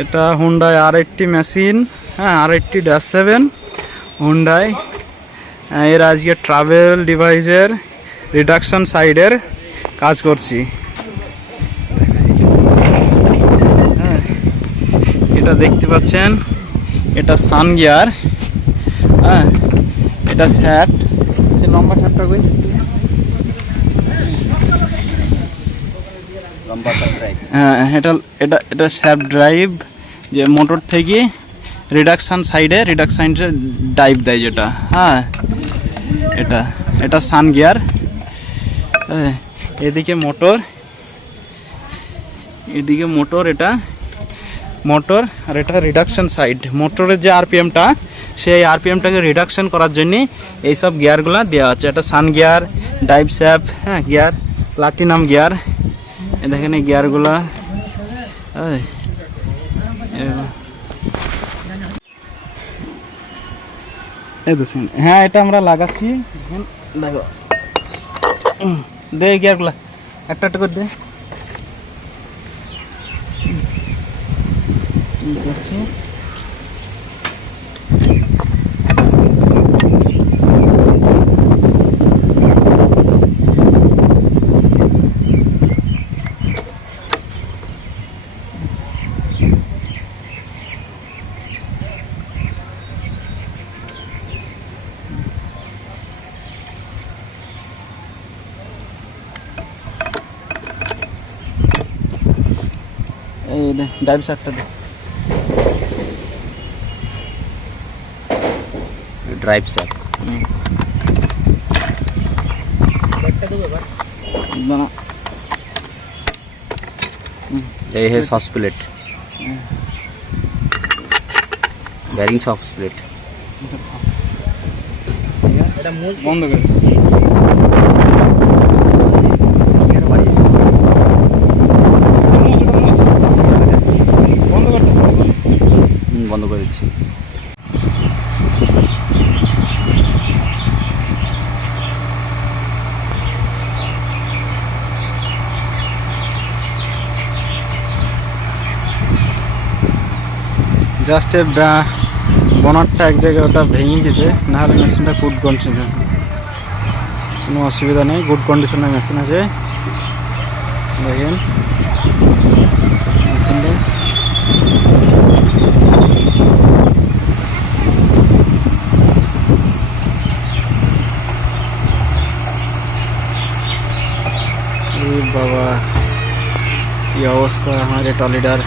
এটা Hyundai R80 machine, হ্যাঁ R80-7 Hyundai. এর আজকে ট্রাভেল ডিভাইসের রিডাকশন সাইডের কাজ করছি। হ্যাঁ, এটা দেখতে পাচ্ছেন, এটা সান গিয়ার। হ্যাঁ, এটা স্যাট, লম্বা স্যাটটা কই, হ্যাঁ এটা এটা এটা শ্যাফট ড্রাইভ, যে মোটর থেকে রিডাকশন সাইডে ড্রাইভ দেয় যেটা। হ্যাঁ, এটা এটা সান গিয়ার। এদিকে মোটর, এদিকে মোটর, এটা মোটর, আর এটা রিডাকশন সাইড। মোটরের যে আরপিএমটা, সেই আরপিএমটাকে রিডাকশন করার জন্য এইসব গিয়ারগুলো দেওয়া আছে। এটা সান গিয়ার, ড্রাইভ শ্যাফট, হ্যাঁ গিয়ার, প্লাটিনাম গিয়ার। দেখেন এই গিয়ারগুলা। হ্যাঁ, এটা আমরা লাগাচ্ছি। দেখো, দে গিয়ারগুলা একটা একটা করে দে। এই দে ড্রাইভ সাইডটা দে, ड्राइव से ये है sauce plate, bearing sauce plate বন্ধ করে বন্ধ করে দিচ্ছি। জাস্ট বনারটা এক জায়গায় ওটা ভেঙে গেছে, নাহলে মেশিনটা গুড কন্ডিশন, কোনো অসুবিধা নেই, গুড কন্ডিশনের মেশিন আছে। দেখেন মেশিনটা, বাবা কি অবস্থা আমার টলিডার।